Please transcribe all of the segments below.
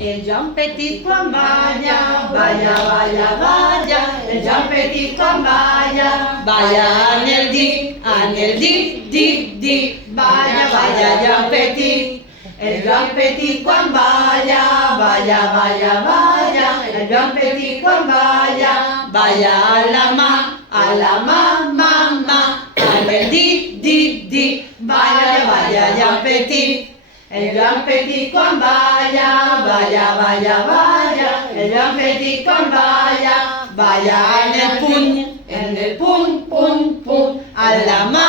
El Joan Petit quan balla, balla, balla, balla. El Joan Petit quan balla, balla en el dip, dip, dip. Balla, balla, Joan Petit. El Joan Petit quan balla, balla, balla, balla. El Joan Petit quan balla, balla a la mà, en el dip, dip, dip. Balla, balla, Joan Petit. El Joan Petit quan balla, balla, balla, balla. El Joan Petit quan balla, balla en el puny, puny, a la mà,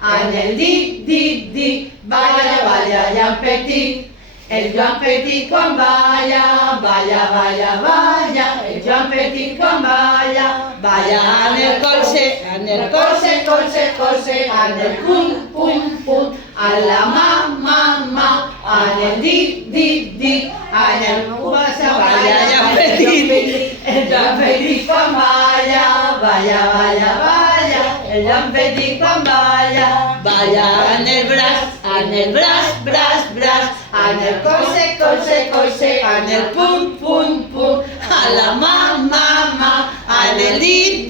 en el dip, dip, dip. Balla, balla, Joan Petit. El Joan Petit quan balla, balla, balla, balla. El Joan Petit quan balla, balla en el colze, en el puny, a la mà, en el dip, dip, dip, en el balla, Joan Petit. El Joan Petit quan balla, balla, balla, balla. El Joan Petit quan balla, balla en el braç, en el colze, en el puny, a la mà, en el dit,